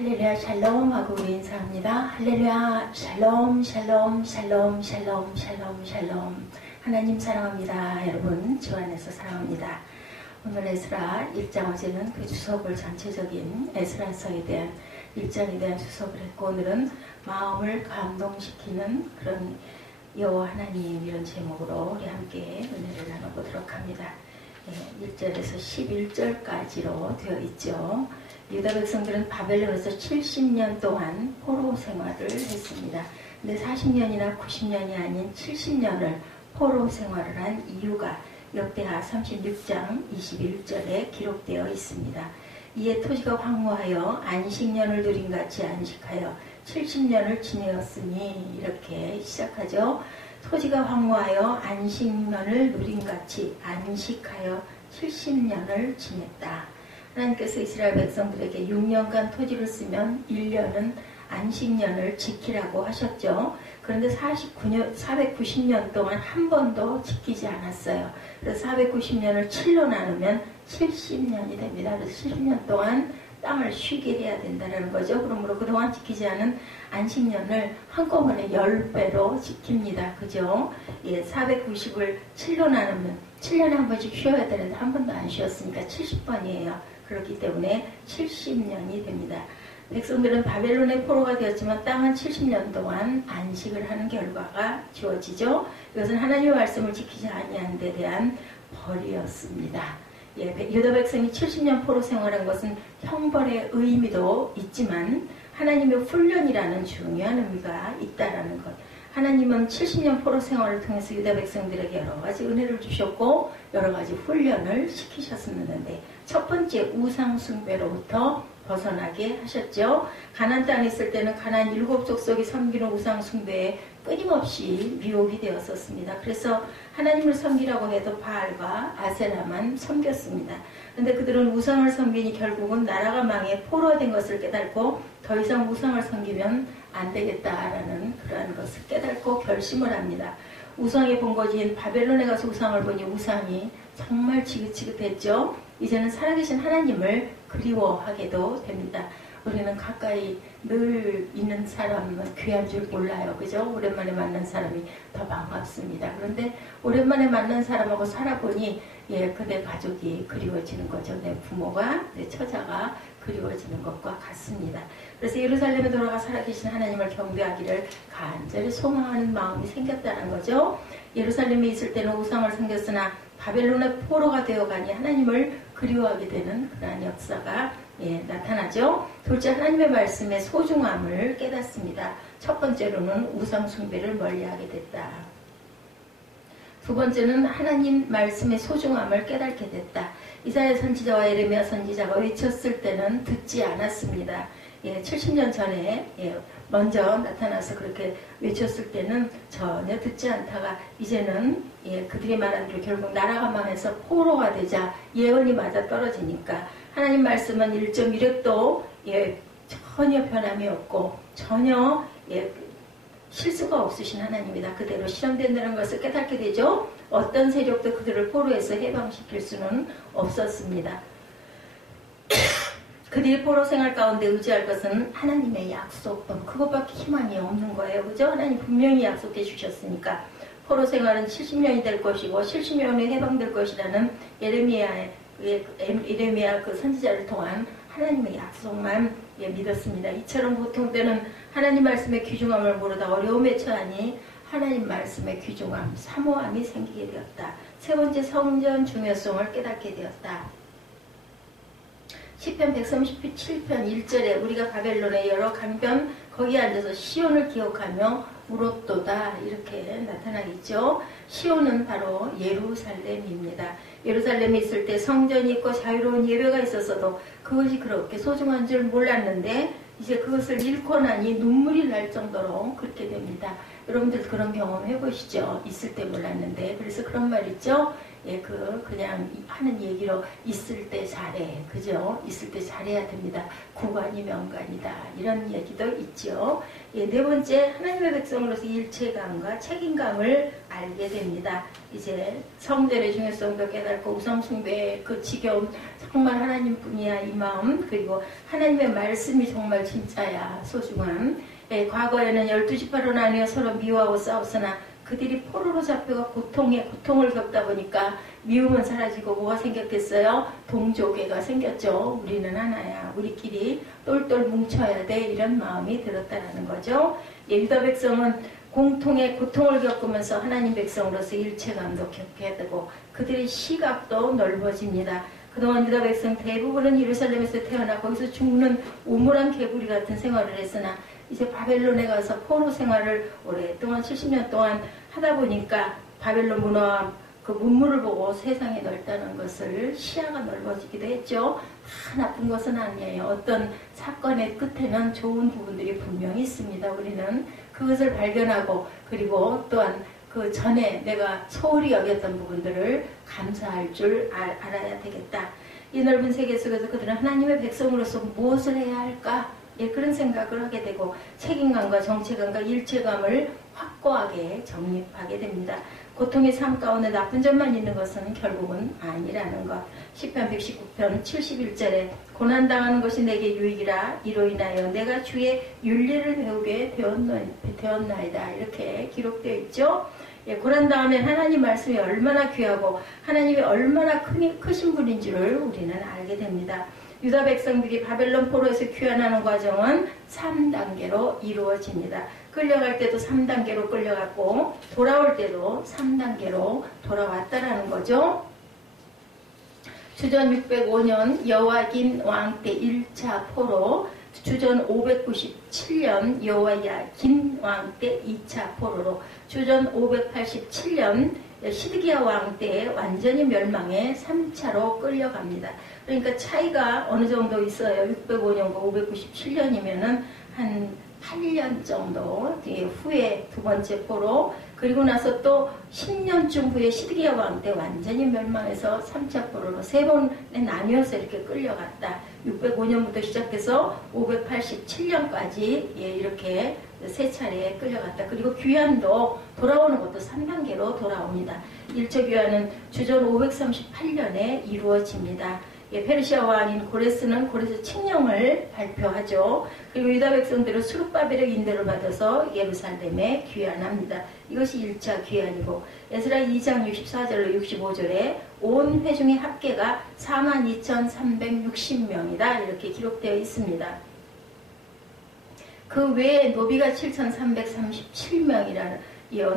할렐루야 샬롬 하고 우리 인사합니다. 할렐루야 샬롬 샬롬 샬롬 샬롬 샬롬 샬롬. 하나님 사랑합니다. 여러분 주 안에서 사랑합니다. 오늘 에스라 1장, 어제는 그 주석을 전체적인 에스라서에 대한 1장에 대한 주석을 했고, 오늘은 마음을 감동시키는 그런 여호와 하나님, 이런 제목으로 우리 함께 은혜를 나눠보도록 합니다. 1절에서 11절까지로 되어 있죠. 유다 백성들은 바벨론에서 70년 동안 포로 생활을 했습니다. 근데 40년이나 90년이 아닌 70년을 포로 생활을 한 이유가 역대하 36장 21절에 기록되어 있습니다. 이에 토지가 황무하여 안식년을 누린같이 안식하여 70년을 지내었으니, 이렇게 시작하죠. 토지가 황무하여 안식년을 누린같이 안식하여 70년을 지냈다. 하나님께서 이스라엘 백성들에게 6년간 토지를 쓰면 1년은 안식년을 지키라고 하셨죠. 그런데 490년 동안 한 번도 지키지 않았어요. 그래서 490년을 7로 나누면 70년이 됩니다. 그래서 70년 동안 땅을 쉬게 해야 된다는 거죠. 그러므로 그동안 지키지 않은 안식년을 한꺼번에 10배로 지킵니다. 그죠? 490을 7로 나누면 7년에 한 번씩 쉬어야 되는데 한 번도 안 쉬었으니까 70번이에요. 그렇기 때문에 70년이 됩니다. 백성들은 바벨론의 포로가 되었지만 땅은 70년 동안 안식을 하는 결과가 주어지죠. 이것은 하나님의 말씀을 지키지 아니한 데 대한 벌이었습니다. 유다 백성이 70년 포로 생활한 것은 형벌의 의미도 있지만 하나님의 훈련이라는 중요한 의미가 있다라는 것. 하나님은 70년 포로 생활을 통해서 유다 백성들에게 여러 가지 은혜를 주셨고 여러 가지 훈련을 시키셨었는데, 첫 번째 우상 숭배로부터 벗어나게 하셨죠. 가나안 땅에 있을 때는 가나안 7 족속이 섬기는 우상 숭배에 끊임없이 미혹이 되었었습니다. 그래서 하나님을 섬기라고 해도 바알과 아세라만 섬겼습니다. 그런데 그들은 우상을 섬기니 결국은 나라가 망해 포로가 된 것을 깨닫고 더 이상 우상을 섬기면 안 되겠다라는 그러한 것을 깨닫고 결심을 합니다. 우상의 본거지인 바벨론에 가서 우상을 보니 우상이 정말 지긋지긋했죠. 이제는 살아계신 하나님을 그리워하게도 됩니다. 우리는 가까이 늘 있는 사람은 귀한 줄 몰라요. 그죠? 오랜만에 만난 사람이 더 반갑습니다. 그런데 오랜만에 만난 사람하고 살아보니 그대 가족이 그리워지는 거죠. 내 부모가, 내 처자가 그리워지는 것과 같습니다. 그래서 예루살렘에 돌아가 살아계신 하나님을 경배하기를 간절히 소망하는 마음이 생겼다는 거죠. 예루살렘에 있을 때는 우상을 섬겼으나 바벨론의 포로가 되어가니 하나님을 그리워하게 되는 그러한 역사가 나타나죠. 둘째, 하나님의 말씀의 소중함을 깨닫습니다. 첫 번째로는 우상 숭배를 멀리하게 됐다. 두 번째는 하나님 말씀의 소중함을 깨닫게 됐다. 이사야 선지자와 예레미야 선지자가 외쳤을 때는 듣지 않았습니다. 70년 전에 먼저 나타나서 그렇게 외쳤을 때는 전혀 듣지 않다가 이제는 그들이 말한 대로 결국 나라가 망해서 포로가 되자 예언이 맞아 떨어지니까 하나님 말씀은 1.1획도 전혀 변함이 없고 전혀 실수가 없으신 하나님이다. 그대로 실현된다는 것을 깨닫게 되죠. 어떤 세력도 그들을 포로에서 해방시킬 수는 없었습니다. 그들이 포로 생활 가운데 의지할 것은 하나님의 약속, 그것밖에 희망이 없는 거예요. 그죠? 하나님 분명히 약속해 주셨으니까 포로 생활은 70년이 될 것이고 70년에 해방될 것이라는 예레미야 그 선지자를 통한 하나님의 약속만 믿었습니다. 이처럼 보통 때는 하나님 말씀의 귀중함을 모르다 어려움에 처하니 하나님 말씀의 귀중함, 사모함이 생기게 되었다. 세 번째, 성전 중요성을 깨닫게 되었다. 시편 137편 1절에 우리가 바벨론의 여러 강변 거기에 앉아서 시온을 기억하며 울었도다, 이렇게 나타나겠죠. 시온은 바로 예루살렘입니다. 예루살렘에 있을 때 성전이 있고 자유로운 예배가 있었어도 그것이 그렇게 소중한 줄 몰랐는데 이제 그것을 잃고 나니 눈물이 날 정도로 그렇게 됩니다. 여러분들 그런 경험 해보시죠. 있을 때 몰랐는데. 그래서 그런 말 있죠. 그냥 하는 얘기로 있을 때 잘해. 그죠? 있을 때 잘해야 됩니다. 구관이 명관이다. 이런 얘기도 있죠. 네 번째, 하나님의 백성으로서 일체감과 책임감을 알게 됩니다. 이제 성전의 중요성도 깨닫고 우상숭배의 그 지겨움, 정말 하나님뿐이야 이 마음, 그리고 하나님의 말씀이 정말 진짜야 소중함. 과거에는 12지파로 나뉘어 서로 미워하고 싸웠으나 그들이 포로로 잡혀가 고통을 겪다 보니까 미움은 사라지고 뭐가 생겼겠어요? 동족애가 생겼죠. 우리는 하나야. 우리끼리 똘똘 뭉쳐야 돼. 이런 마음이 들었다라는 거죠. 유다 백성은 공통의 고통을 겪으면서 하나님 백성으로서 일체감도 겪게 되고 그들의 시각도 넓어집니다. 그동안 유다 백성 대부분은 예루살렘에서 태어나 거기서 죽는 우물한 개구리 같은 생활을 했으나 이제 바벨론에 가서 포로 생활을 오랫동안 70년 동안 하다 보니까 바벨론 문화와 그 문물을 보고 세상이 넓다는 것을 시야가 넓어지기도 했죠. 다 나쁜 것은 아니에요. 어떤 사건의 끝에는 좋은 부분들이 분명히 있습니다. 우리는 그것을 발견하고 그리고 또한 그 전에 내가 소홀히 여겼던 부분들을 감사할 줄 알아야 되겠다. 이 넓은 세계 속에서 그들은 하나님의 백성으로서 무엇을 해야 할까? 그런 생각을 하게 되고 책임감과 정체감과 일체감을 확고하게 정립하게 됩니다. 고통의 삶 가운데 나쁜 점만 있는 것은 결국은 아니라는 것. 시편 119편 71절에 고난당하는 것이 내게 유익이라 이로 인하여 내가 주의 윤리를 배우게 되었나이다. 이렇게 기록되어 있죠. 고난당하면 하나님 말씀이 얼마나 귀하고 하나님이 얼마나 크신 분인지를 우리는 알게 됩니다. 유다 백성들이 바벨론 포로에서 귀환하는 과정은 3단계로 이루어집니다. 끌려갈 때도 3단계로 끌려갔고 돌아올 때도 3단계로 돌아왔다라는 거죠. 주전 605년 여호야긴 왕 때 1차 포로, 주전 597년 여호야긴 왕 때 2차 포로로, 주전 587년 시드기야 왕 때 완전히 멸망해 3차로 끌려갑니다. 그러니까 차이가 어느 정도 있어요. 605년과 597년이면은 한 8년 정도 후에 두 번째 포로, 그리고 나서 또 10년쯤 후에 시드기야 왕 때 완전히 멸망해서 3차 포로로 세 번에 나뉘어서 이렇게 끌려갔다. 605년부터 시작해서 587년까지 이렇게 세 차례에 끌려갔다. 그리고 귀환도 돌아오는 것도 3단계로 돌아옵니다. 1차 귀환은 주전 538년에 이루어집니다. 페르시아 왕인 고레스는 고레스 칙령을 발표하죠. 그리고 유다 백성들은 수룹바벨의 인도를 받아서 예루살렘에 귀환합니다. 이것이 1차 귀환이고, 에스라 2장 64절로 65절에 온 회중의 합계가 42,360명이다 이렇게 기록되어 있습니다. 그 외에 노비가 7,337명이라는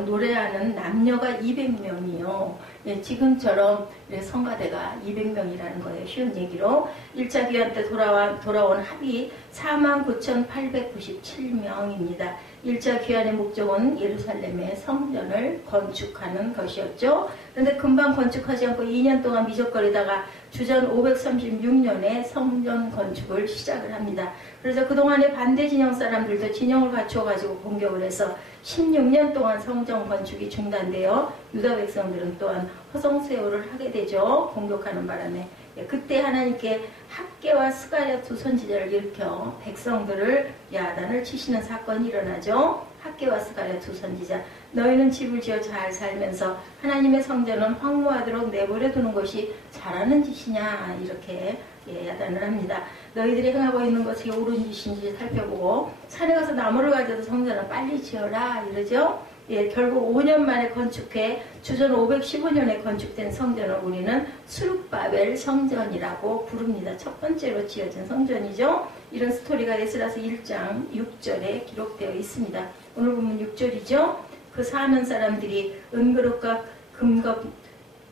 노래하는 남녀가 200명이요. 지금처럼 성가대가 200명이라는 거예요. 쉬운 얘기로. 1차 귀환 때 돌아온 합이 49,897명입니다. 1차 귀환의 목적은 예루살렘의 성전을 건축하는 것이었죠. 그런데 금방 건축하지 않고 2년 동안 미적거리다가 주전 536년에 성전 건축을 시작을 합니다. 그래서 그동안에 반대 진영 사람들도 진영을 갖추어가지고 공격을 해서 16년 동안 성전 건축이 중단되어 유다 백성들은 또한 허송세월을 하게 되죠. 공격하는 바람에. 그때 하나님께 학개와 스가랴 두 선지자를 일으켜 백성들을 야단을 치시는 사건이 일어나죠. 학개와 스가랴 두 선지자, 너희는 집을 지어 잘 살면서 하나님의 성전은 황무하도록 내버려 두는 것이 잘하는 짓이냐, 이렇게 야단을 합니다. 너희들이 행하고 있는 것이 옳은 짓인지 살펴보고 산에 가서 나무를 가져서 성전을 빨리 지어라, 이러죠. 결국 5년 만에 건축해 주전 515년에 건축된 성전을 우리는 수룹바벨 성전이라고 부릅니다. 첫 번째로 지어진 성전이죠. 이런 스토리가 에스라서 1장 6절에 기록되어 있습니다. 오늘 보면 6절이죠. 그 사는 사람들이 은그릇과 금갑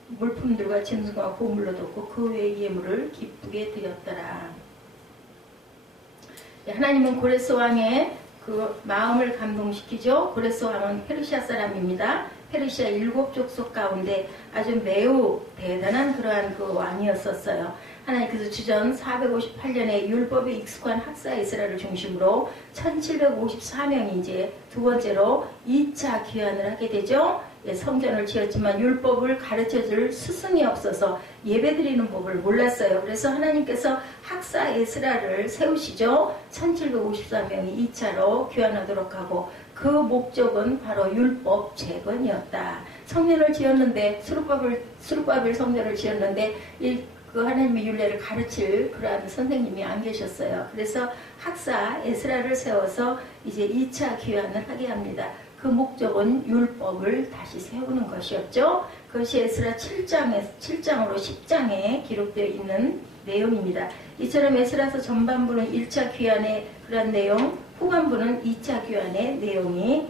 물품들과 짐승과 보물로 덮고 그 외의 예물을 기쁘게 드렸더라. 하나님은 고레스 왕의 그 마음을 감동시키죠. 고레스 왕은 페르시아 사람입니다. 페르시아 7족속 가운데 아주 매우 대단한 그러한 그 왕이었었어요. 하나님께서 주전 458년에 율법에 익숙한 학사 이스라엘을 중심으로 1754명이 이제 두 번째로 2차 귀환을 하게 되죠. 성전을 지었지만 율법을 가르쳐줄 스승이 없어서 예배드리는 법을 몰랐어요. 그래서 하나님께서 학사 에스라를 세우시죠. 1754명이 2차로 귀환하도록 하고 그 목적은 바로 율법 재건이었다. 성전을 지었는데 스룹바벨 성전을 지었는데 그 하나님의 율례를 가르칠 그러한 선생님이 안 계셨어요. 그래서 학사 에스라를 세워서 이제 2차 귀환을 하게 합니다. 그 목적은 율법을 다시 세우는 것이었죠. 그것이 에스라 7장으로 10장에 기록되어 있는 내용입니다. 이처럼 에스라서 전반부는 1차 귀환의 그런 내용, 후반부는 2차 귀환의 내용이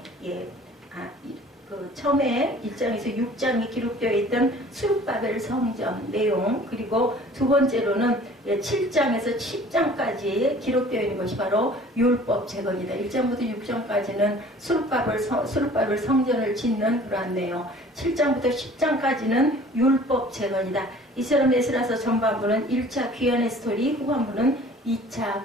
처음에 1장에서 6장에 기록되어 있던 스룹바벨 성전 내용, 그리고 두 번째로는 7장에서 10장까지 기록되어 있는 것이 바로 율법 재건이다. 1장부터 6장까지는 스룹바벨 성전을 짓는 그러한 내용, 7장부터 10장까지는 율법 재건이다. 이처럼 에스라서 전반부는 1차 귀환의 스토리, 후반부는 2차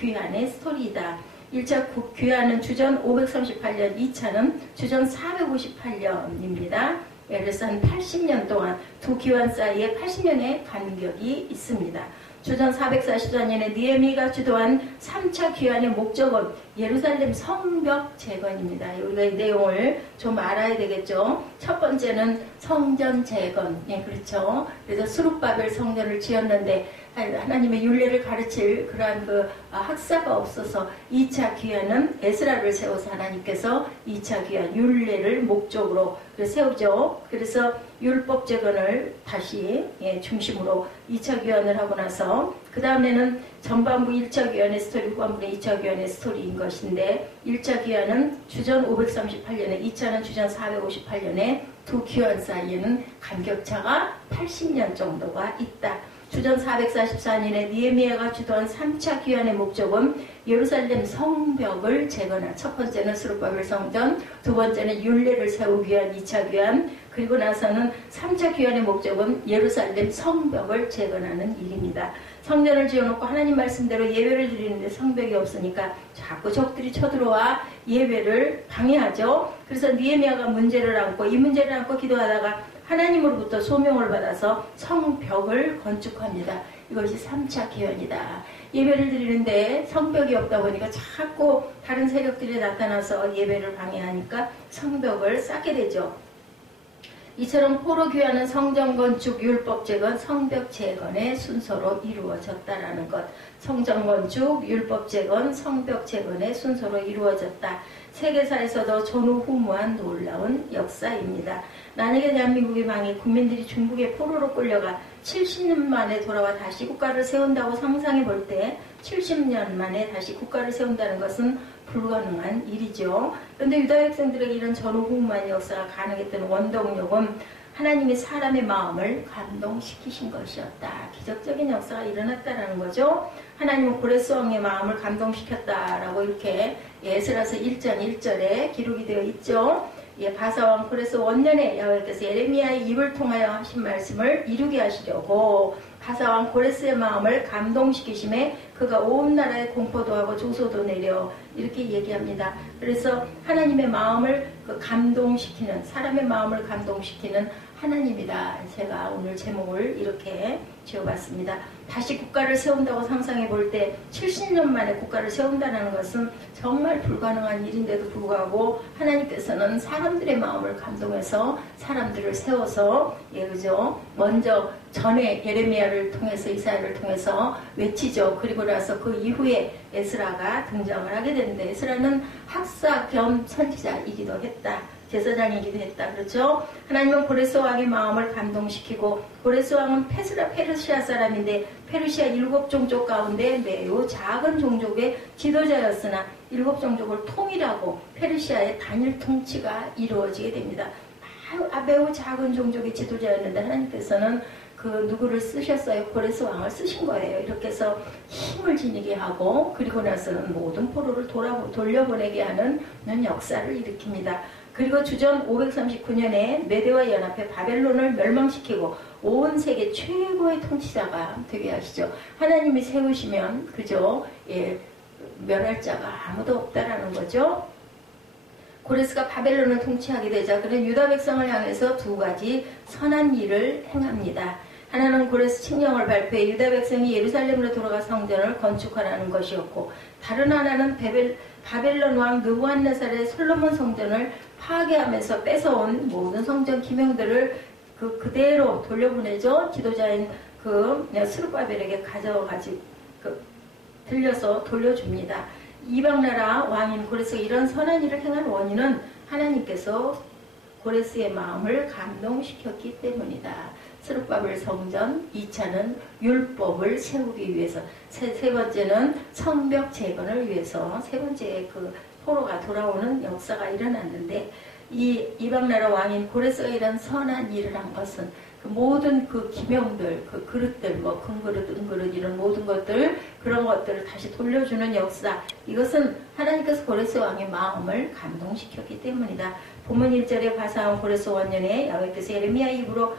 귀환의 스토리이다. 1차 귀환은 주전 538년, 2차는 주전 458년입니다. 그래서 한 80년 동안 두 귀환 사이에 80년의 간격이 있습니다. 주전 444년에 느헤미야가 주도한 3차 귀환의 목적은 예루살렘 성벽 재건입니다. 우리가 이 내용을 좀 알아야 되겠죠. 첫 번째는 성전 재건. 그렇죠. 그래서 스룹바벨 성전을 지었는데 하나님의 율례를 가르칠 그러한 학사가 없어서 2차 귀환은 에스라를 세워서 하나님께서 2차 귀환 율례를 목적으로 세우죠. 그래서 율법 재건을 다시 중심으로 2차 귀환을 하고 나서 그 다음에는 전반부 1차 귀환의 스토리, 후반부는 2차 귀환의 스토리인 것인데 1차 귀환은 주전 538년에 2차는 주전 458년에 두 귀환 사이에는 간격차가 80년 정도가 있다. 주전 444년에 느헤미야가 주도한 3차 귀환의 목적은 예루살렘 성벽을 재건한, 첫 번째는 스룹바벨 성전, 두 번째는 율례를 세우기 위한 2차 귀환, 그리고 나서는 3차 귀환의 목적은 예루살렘 성벽을 재건하는 일입니다. 성전을 지어놓고 하나님 말씀대로 예배를 드리는데 성벽이 없으니까 자꾸 적들이 쳐들어와 예배를 방해하죠. 그래서 느헤미야가 문제를 안고 이 문제를 안고 기도하다가 하나님으로부터 소명을 받아서 성벽을 건축합니다. 이것이 3차 귀환이다. 예배를 드리는데 성벽이 없다 보니까 자꾸 다른 세력들이 나타나서 예배를 방해하니까 성벽을 쌓게 되죠. 이처럼 포로 귀환은 성전 건축, 율법 재건, 성벽 재건의 순서로 이루어졌다라는 것. 성전 건축, 율법 재건, 성벽 재건의 순서로 이루어졌다. 세계사에서도 전후후무한 놀라운 역사입니다. 만약에 대한민국이 망해 국민들이 중국의 포로로 끌려가 70년 만에 돌아와 다시 국가를 세운다고 상상해 볼 때 70년 만에 다시 국가를 세운다는 것은 불가능한 일이죠. 그런데 유다 백성들에게 이런 전후후무한 역사가 가능했던 원동력은 하나님이 사람의 마음을 감동시키신 것이었다. 기적적인 역사가 일어났다는 거죠. 하나님은 고레스 왕의 마음을 감동시켰다라고 이렇게 에스라서 1장 1절에 기록이 되어 있죠. 바사왕 고레스 원년에 여호와께서 예레미야의 입을 통하여 하신 말씀을 이루게 하시려고 바사왕 고레스의 마음을 감동시키심에 그가 온 나라에 공포도 하고 조소도 내려 이렇게 얘기합니다. 그래서 하나님의 마음을 감동시키는, 사람의 마음을 감동시키는 하나님이다. 제가 오늘 제목을 이렇게 지어봤습니다. 다시 국가를 세운다고 상상해 볼 때 70년 만에 국가를 세운다는 것은 정말 불가능한 일인데도 불구하고 하나님께서는 사람들의 마음을 감동해서 사람들을 세워서 그죠? 먼저 전에 예레미야를 통해서 이사야를 통해서 외치죠. 그리고 나서 그 이후에 에스라가 등장을 하게 되는데 에스라는 학사 겸 선지자이기도 했다. 제사장이기도 했다. 그렇죠? 하나님은 고레스 왕의 마음을 감동시키고 고레스 왕은 페르시아 사람인데 페르시아 7종족 가운데 매우 작은 종족의 지도자였으나 7종족을 통일하고 페르시아의 단일 통치가 이루어지게 됩니다. 매우 작은 종족의 지도자였는데 하나님께서는 그 누구를 쓰셨어요? 고레스 왕을 쓰신 거예요. 이렇게 해서 힘을 지니게 하고 그리고 나서는 모든 포로를 돌려보내게 하는 역사를 일으킵니다. 그리고 주전 539년에 메대와 연합해 바벨론을 멸망시키고 온 세계 최고의 통치자가 되게 하시죠. 하나님이 세우시면 그죠? 멸할 자가 아무도 없다라는 거죠. 고레스가 바벨론을 통치하게 되자 그는 유다 백성을 향해서 두 가지 선한 일을 행합니다. 하나는 고레스 칙령을 발표해 유다 백성이 예루살렘으로 돌아가 성전을 건축하라는 것이었고, 다른 하나는 바벨론 왕 느부갓네살의 솔로몬 성전을 파괴하면서 뺏어온 모든 성전 기명들을 그대로 돌려보내죠. 지도자인 스룹바벨에게 가져가지 들려서 돌려줍니다. 이방나라 왕인 고레스가 이런 선한 일을 행한 원인은 하나님께서 고레스의 마음을 감동시켰기 때문이다. 스룹바벨 성전, 2차는 율법을 세우기 위해서, 세 번째는 성벽 재건을 위해서, 세 번째 포로가 돌아오는 역사가 일어났는데, 이 이방나라 왕인 고레스가 이런 선한 일을 한 것은 모든 기명들, 그릇들, 금그릇, 은그릇 이런 모든 것들, 그런 것들을 다시 돌려주는 역사, 이것은 하나님께서 고레스 왕의 마음을 감동시켰기 때문이다. 본문 1절에 바사온 고레스 원년에 야훼께서 예레미야 입으로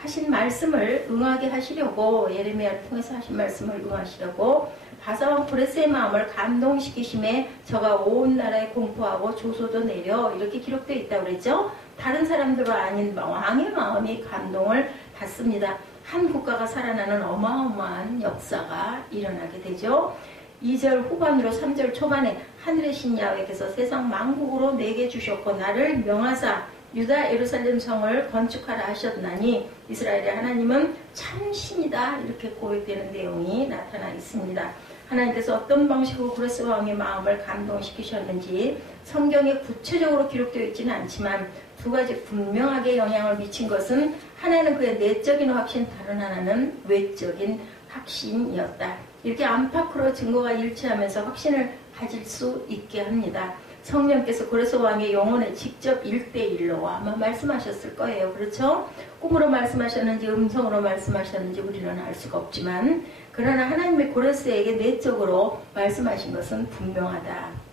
하신 말씀을 응하게 하시려고, 예레미야를 통해서 하신 말씀을 응하시려고 바사왕 고레스의 마음을 감동시키심에 저가 온 나라에 공포하고 조소도 내려, 이렇게 기록되어 있다고 그랬죠. 다른 사람들은 아닌 왕의 마음이 감동을 받습니다. 한 국가가 살아나는 어마어마한 역사가 일어나게 되죠. 2절 후반으로 3절 초반에 하늘의 신 야훼께서 세상 만국으로 내게 주셨고 나를 명하사 유다 예루살렘 성을 건축하라 하셨나니 이스라엘의 하나님은 참 신이다, 이렇게 고백되는 내용이 나타나 있습니다. 하나님께서 어떤 방식으로 고레스 왕의 마음을 감동시키셨는지 성경에 구체적으로 기록되어 있지는 않지만 두 가지 분명하게 영향을 미친 것은, 하나는 그의 내적인 확신, 다른 하나는 외적인 확신이었다. 이렇게 안팎으로 증거가 일치하면서 확신을 가질 수 있게 합니다. 성령께서 고레스 왕의 영혼에 직접 1대1로 아마 말씀하셨을 거예요. 그렇죠? 꿈으로 말씀하셨는지 음성으로 말씀하셨는지 우리는 알 수가 없지만, 그러나 하나님의 고레스에게 내적으로 말씀하신 것은 분명하다.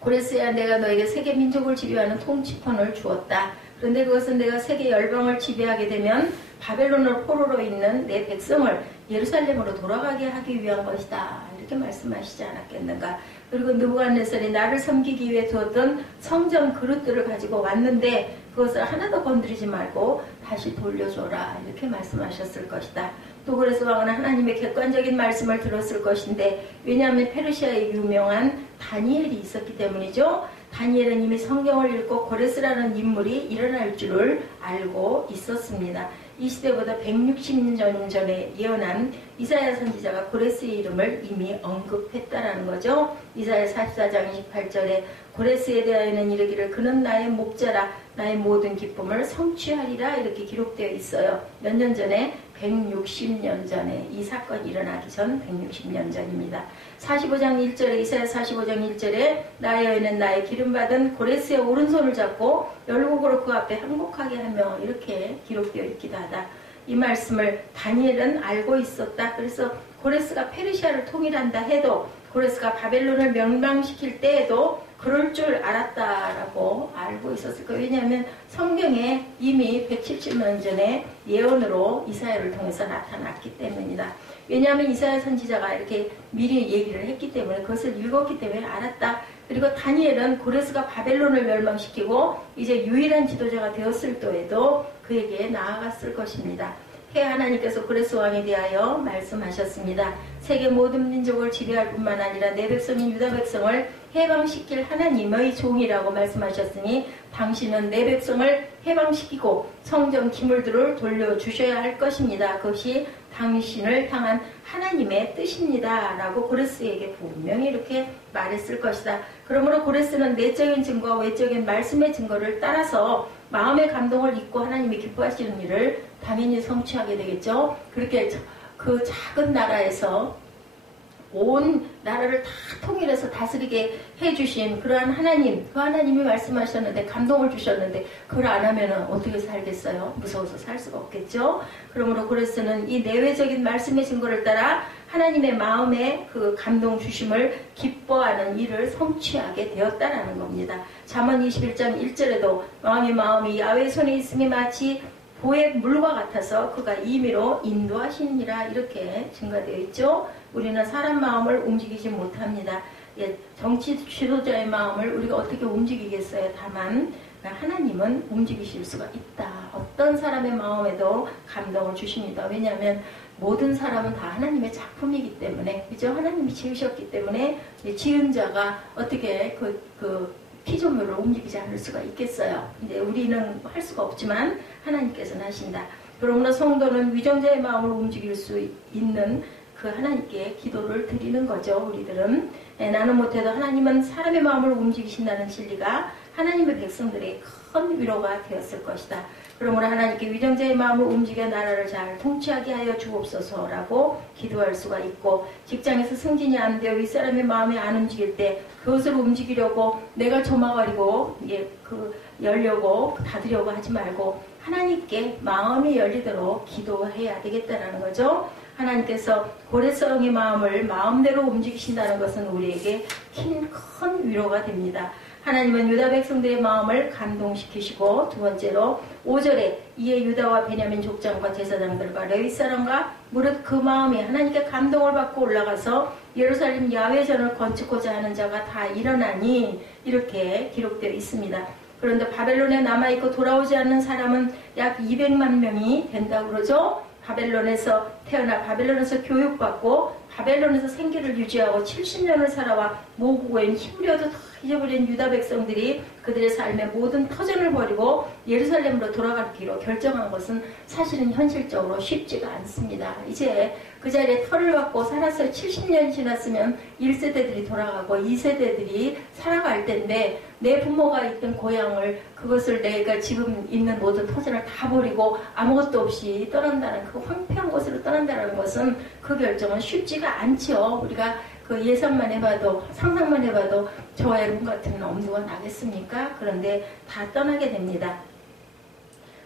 고레스야, 내가 너에게 세계 민족을 지배하는 통치권을 주었다. 그런데 그것은 내가 세계 열방을 지배하게 되면 바벨론으로 포로로 있는 내 백성을 예루살렘으로 돌아가게 하기 위한 것이다, 이렇게 말씀하시지 않았겠는가. 그리고 느부갓네살이 나를 섬기기 위해 두었던 성전 그릇들을 가지고 왔는데 그것을 하나도 건드리지 말고 다시 돌려줘라, 이렇게 말씀하셨을 것이다. 또 고레스 왕은 하나님의 객관적인 말씀을 들었을 것인데, 왜냐하면 페르시아의 유명한 다니엘이 있었기 때문이죠. 다니엘은 이미 성경을 읽고 고레스라는 인물이 일어날 줄을 알고 있었습니다. 이 시대보다 160년 전에 예언한 이사야 선지자가 고레스의 이름을 이미 언급했다라는 거죠. 이사야 44장 28절에 고레스에 대하여는 이르기를 그는 나의 목자라, 나의 모든 기쁨을 성취하리라, 이렇게 기록되어 있어요. 몇 년 전에? 160년 전에, 이 사건이 일어나기 전 160년 전입니다. 45장 1절에, 이사야 45장 1절에 나의 여인은 나의 기름받은 고레스의 오른손을 잡고 열국으로 그 앞에 항복하게 하며, 이렇게 기록되어 있기도 하다. 이 말씀을 다니엘은 알고 있었다. 그래서 고레스가 페르시아를 통일한다 해도, 고레스가 바벨론을 멸망시킬 때에도 그럴 줄 알았다라고 알고 있었을 거예요. 왜냐하면 성경에 이미 170년 전에 예언으로 이사야를 통해서 나타났기 때문이다. 왜냐하면 이사야 선지자가 이렇게 미리 얘기를 했기 때문에, 그것을 읽었기 때문에 알았다. 그리고 다니엘은 고레스가 바벨론을 멸망시키고 이제 유일한 지도자가 되었을 때에도 그에게 나아갔을 것입니다. 해 하나님께서 고레스 왕에 대하여 말씀하셨습니다. 세계 모든 민족을 지배할 뿐만 아니라 내 백성인 유다 백성을 해방시킬 하나님의 종이라고 말씀하셨으니 당신은 내 백성을 해방시키고 성전 기물들을 돌려주셔야 할 것입니다. 그것이 당신을 향한 하나님의 뜻입니다, 라고 고레스에게 분명히 이렇게 말했을 것이다. 그러므로 고레스는 내적인 증거와 외적인 말씀의 증거를 따라서 마음의 감동을 잊고 하나님이 기뻐하시는 일을 당연히 성취하게 되겠죠. 그렇게 그 작은 나라에서 온 나라를 다 통일해서 다스리게 해주신 그러한 하나님, 그 하나님이 말씀하셨는데, 감동을 주셨는데 그걸 안 하면 어떻게 살겠어요? 무서워서 살 수가 없겠죠. 그러므로 고레스는 이 내외적인 말씀의 증거를 따라 하나님의 마음에 그 감동 주심을 기뻐하는 일을 성취하게 되었다라는 겁니다. 잠언 21장 1절에도 왕의 마음이 야훼 손에 있음이 마치 보의 물과 같아서 그가 임의로 인도하시니라, 이렇게 증가되어 있죠. 우리는 사람 마음을 움직이지 못합니다. 정치 지도자의 마음을 우리가 어떻게 움직이겠어요? 다만 하나님은 움직이실 수가 있다. 어떤 사람의 마음에도 감동을 주십니다. 왜냐하면 모든 사람은 다 하나님의 작품이기 때문에, 그죠? 하나님이 지으셨기 때문에 지은 자가 어떻게 그 피조물을 움직이지 않을 수가 있겠어요. 이제 우리는 할 수가 없지만 하나님께서는 하신다. 그러므로 성도는 위정자의 마음을 움직일 수 있는 그 하나님께 기도를 드리는 거죠. 우리들은 나는 못해도 하나님은 사람의 마음을 움직이신다는 진리가 하나님의 백성들의 큰 위로가 되었을 것이다. 그러므로 하나님께 위정자의 마음을 움직여 나라를 잘 통치하게 하여 주옵소서라고 기도할 수가 있고, 직장에서 승진이 안 되어 윗사람의 마음이 안 움직일 때 그것을 움직이려고 내가 조마가리고 열려고 닫으려고 하지 말고 하나님께 마음이 열리도록 기도해야 되겠다는 거죠. 하나님께서 고레성의 마음을 마음대로 움직이신다는 것은 우리에게 큰 위로가 됩니다. 하나님은 유다 백성들의 마음을 감동시키시고, 두 번째로 5절에 이에 유다와 베냐민 족장과 제사장들과 레위 사람과 무릇 그 마음이 하나님께 감동을 받고 올라가서 예루살렘 야훼전을 건축하자 하는 자가 다 일어나니, 이렇게 기록되어 있습니다. 그런데 바벨론에 남아있고 돌아오지 않는 사람은 약 200만 명이 된다고 그러죠. 바벨론에서 태어나 바벨론에서 교육받고 바벨론에서 생계를 유지하고 70년을 살아와 모국어인 히브리어도 다 잊어버린 유다 백성들이 그들의 삶의 모든 터전을 버리고 예루살렘으로 돌아가기로 결정한 것은 사실은 현실적으로 쉽지가 않습니다. 이제 그 자리에 터를 받고 살아서 70년이 지났으면 1세대들이 돌아가고 2세대들이 살아갈 텐데, 내 부모가 있던 고향을, 그것을 내가 지금 있는 모든 터전을 다 버리고 아무것도 없이 떠난다는, 그 황폐한 곳으로 떠난다는 것은, 그 결정은 쉽지가 않죠. 우리가 그 예상만 해봐도, 상상만 해봐도 저와 여러분 같으면 엄두가 나겠습니까? 그런데 다 떠나게 됩니다.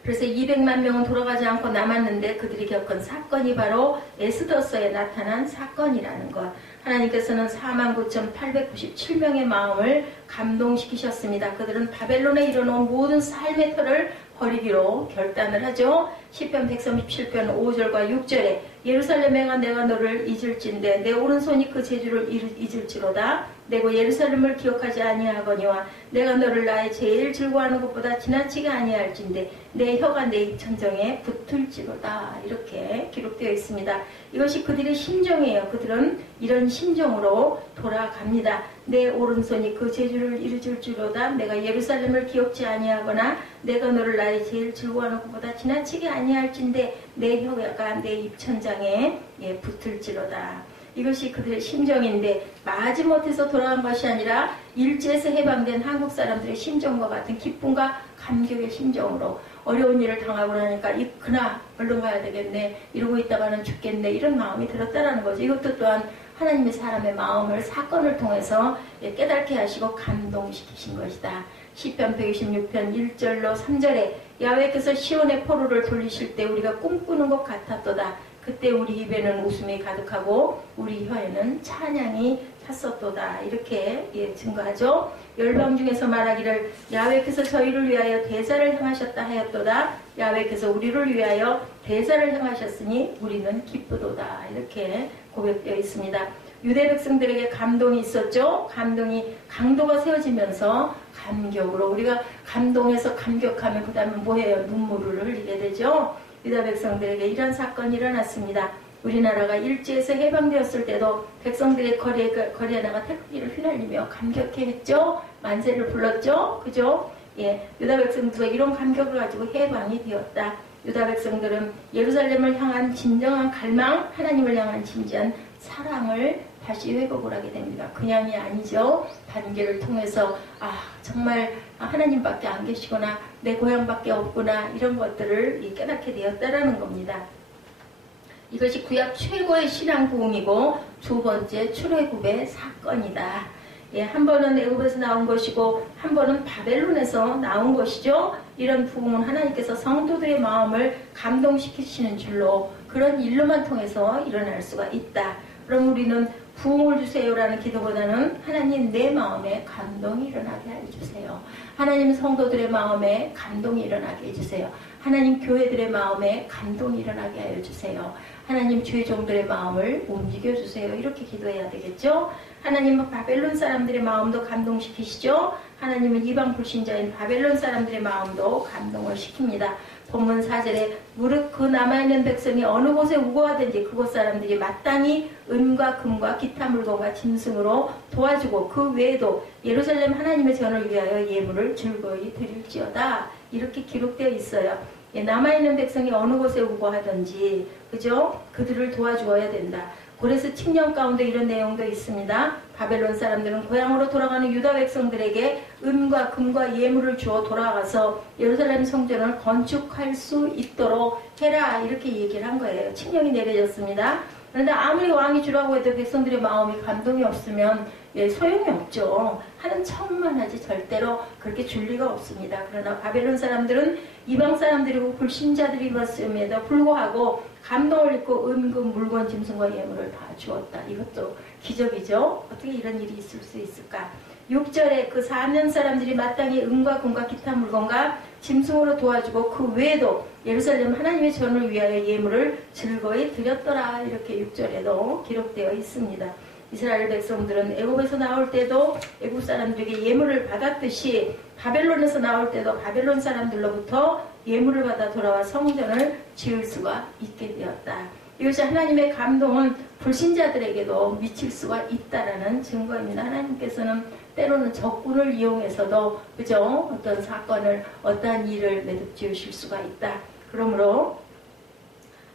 그래서 200만 명은 돌아가지 않고 남았는데 그들이 겪은 사건이 바로 에스더서에 나타난 사건이라는 것. 하나님께서는 49,897명의 마음을 감동시키셨습니다. 그들은 바벨론에 이뤄놓은 모든 삶의 틀을 버리기로 결단을 하죠. 시편 137편 5절과 6절에 예루살렘에가 내가 너를 잊을진대 내 오른손이 그 제주를 잊을지로다. 내고 예루살렘을 기억하지 아니하거니와 내가 너를 나의 제일 즐거워하는 것보다 지나치게 아니할진대 내 혀가 내 입천정에 붙을지로다. 이렇게 기록되어 있습니다. 이것이 그들의 심정이에요. 그들은 이런 심정으로 돌아갑니다. 내 오른손이 그 제주를 잊을지로다. 내가 예루살렘을 기억지 아니하거나 내가 너를 나의 제일 즐거워하는 것보다 지나치게 아니할진대 내 혀가 내 입천장에 붙을지로다. 이것이 그들의 심정인데, 마지못해서 돌아간 것이 아니라 일제에서 해방된 한국 사람들의 심정과 같은 기쁨과 감격의 심정으로, 어려운 일을 당하고 나니까 그나 얼른 가야 되겠네, 이러고 있다가는 죽겠네, 이런 마음이 들었다라는 거죠. 이것도 또한 하나님의 사람의 마음을 사건을 통해서 깨닫게 하시고 감동시키신 것이다. 시편 126편 1절로 3절에 야훼께서 시온의 포로를 돌리실 때 우리가 꿈꾸는 것 같았도다. 그때 우리 입에는 웃음이 가득하고 우리 혀에는 찬양이 찼었도다. 이렇게 증거하죠. 열방 중에서 말하기를 야훼께서 저희를 위하여 대사를 향하셨다 하였도다. 야훼께서 우리를 위하여 대사를 향하셨으니 우리는 기쁘도다. 이렇게 고백되어 있습니다. 유대 백성들에게 감동이 있었죠. 강도가 세워지면서 감격으로, 우리가 감동해서 감격하면 그 다음에 뭐해요? 눈물을 흘리게 되죠. 유다 백성들에게 이런 사건이 일어났습니다. 우리나라가 일제에서 해방되었을 때도 백성들의 거리에 나가 태극기를 휘날리며 감격했죠. 만세를 불렀죠. 그죠? 유다 백성들도 이런 감격을 가지고 해방이 되었다. 유다 백성들은 예루살렘을 향한 진정한 갈망, 하나님을 향한 진지한 사랑을 다시 회복을 하게 됩니다. 그냥이 아니죠. 단계를 통해서 정말 하나님밖에 안 계시구나, 내 고향밖에 없구나, 이런 것들을 깨닫게 되었다라는 겁니다. 이것이 구약 최고의 신앙 부흥이고 두 번째 출애굽의 사건이다. 한 번은 애굽에서 나온 것이고 한 번은 바벨론에서 나온 것이죠. 이런 부흥은 하나님께서 성도들의 마음을 감동시키시는 줄로, 그런 일로만 통해서 일어날 수가 있다. 그럼 우리는 부흥을 주세요라는 기도보다는 하나님 내 마음에 감동이 일어나게 해주세요. 하나님 성도들의 마음에 감동이 일어나게 해주세요. 하나님 교회들의 마음에 감동이 일어나게 해주세요. 하나님 주의 종들의 마음을 움직여주세요. 이렇게 기도해야 되겠죠. 하나님은 바벨론 사람들의 마음도 감동시키시죠. 하나님은 이방 불신자인 바벨론 사람들의 마음도 감동을 시킵니다. 본문 4절에 무릇 그 남아있는 백성이 어느 곳에 우거하든지 그곳 사람들이 마땅히 은과 금과 기타 물건과 짐승으로 도와주고 그 외에도 예루살렘 하나님의 전을 위하여 예물을 즐거이 드릴지어다. 이렇게 기록되어 있어요. 남아있는 백성이 어느 곳에 우거하든지 그죠? 그들을 도와주어야 된다. 고레스 칙령 가운데 이런 내용도 있습니다. 바벨론 사람들은 고향으로 돌아가는 유다 백성들에게 은과 금과 예물을 주어 돌아가서 예루살렘 성전을 건축할 수 있도록 해라 이렇게 얘기를 한 거예요. 칙령이 내려졌습니다. 그런데 아무리 왕이 주라고 해도 백성들의 마음이 감동이 없으면 소용이 없죠. 하는 척만 하지 절대로 그렇게 줄 리가 없습니다. 그러나 바벨론 사람들은 이방 사람들이고 불신자들이었음에도 불구하고 감동을 입고 은금 물건 짐승과 예물을 다 주었다. 이것도 기적이죠. 어떻게 이런 일이 있을 수 있을까. 6절에 그 4년 사람들이 마땅히 은과 금과 기타 물건과 짐승으로 도와주고 그 외에도 예루살렘 하나님의 전을 위하여 예물을 즐거이 드렸더라. 이렇게 6절에도 기록되어 있습니다. 이스라엘 백성들은 애굽에서 나올 때도 애굽 사람들에게 예물을 받았듯이 바벨론에서 나올 때도 바벨론 사람들로부터 예물을 받아 돌아와 성전을 지을 수가 있게 되었다. 이것이 하나님의 감동은 불신자들에게도 미칠 수가 있다라는 증거입니다. 하나님께서는 때로는 적군을 이용해서도 그죠? 어떤 사건을 어떠한 일을 매듭 지으실 수가 있다. 그러므로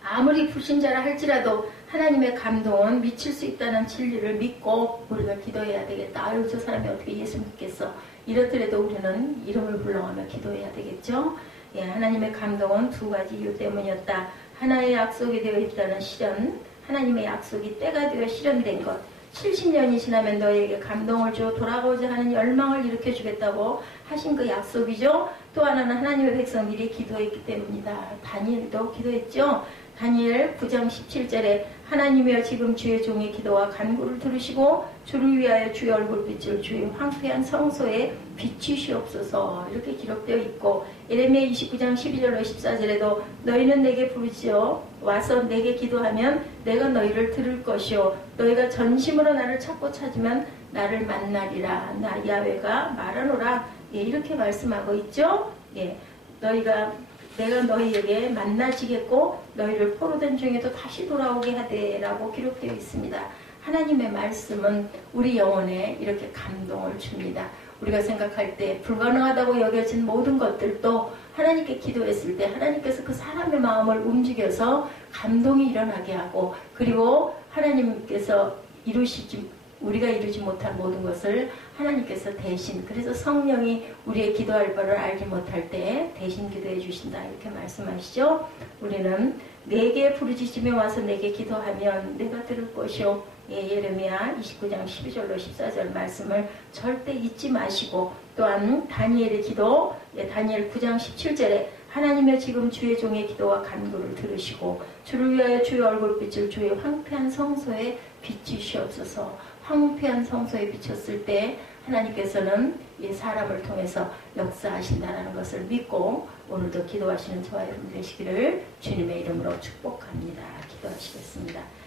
아무리 불신자라 할지라도 하나님의 감동은 미칠 수 있다는 진리를 믿고 우리가 기도해야 되겠다. 아유 저 사람이 어떻게 예수 믿겠어. 이렇더라도 우리는 이름을 불러가며 기도해야 되겠죠. 예, 하나님의 감동은 두 가지 이유 때문이었다. 하나의 약속이 되어 있다는 실현, 하나님의 약속이 때가 되어 실현된 것. 70년이 지나면 너희에게 감동을 주어 돌아가고자 하는 열망을 일으켜주겠다고 하신 그 약속이죠. 또 하나는 하나님의 백성들이 기도했기 때문이다. 다니엘도 기도했죠. 다니엘 9장 17절에 하나님이여 지금 주의 종의 기도와 간구를 들으시고 주를 위하여 주의 얼굴빛을 주의 황폐한 성소에 비추시옵소서 이렇게 기록되어 있고 예레미야 29장 12절로 14절에도 너희는 내게 부르시어 와서 내게 기도하면 내가 너희를 들을 것이요 너희가 전심으로 나를 찾고 찾으면 나를 만나리라 나 야훼가 말하노라 예, 이렇게 말씀하고 있죠. 예, 내가 너희에게 만나지겠고 너희를 포로된 중에도 다시 돌아오게 하되라고 기록되어 있습니다. 하나님의 말씀은 우리 영혼에 이렇게 감동을 줍니다. 우리가 생각할 때 불가능하다고 여겨진 모든 것들도 하나님께 기도했을 때 하나님께서 그 사람의 마음을 움직여서 감동이 일어나게 하고 그리고 하나님께서 우리가 이루지 못한 모든 것을 하나님께서 대신 그래서 성령이 우리의 기도할 바를 알지 못할 때 대신 기도해 주신다 이렇게 말씀하시죠. 우리는 내게 부르짖으며 와서 내게 기도하면 내가 들을 것이요 예, 예레미야 29장 12절로 14절 말씀을 절대 잊지 마시고 또한 다니엘의 기도 예, 다니엘 9장 17절에 하나님의 지금 주의 종의 기도와 간구를 들으시고 주를 위하여 주의 얼굴빛을 주의 황폐한 성소에 비추시옵소서. 황폐한 성소에 비쳤을 때 하나님께서는 이 사람을 통해서 역사하신다는 것을 믿고 오늘도 기도하시는 저와 여러분 되시기를 주님의 이름으로 축복합니다. 기도하시겠습니다.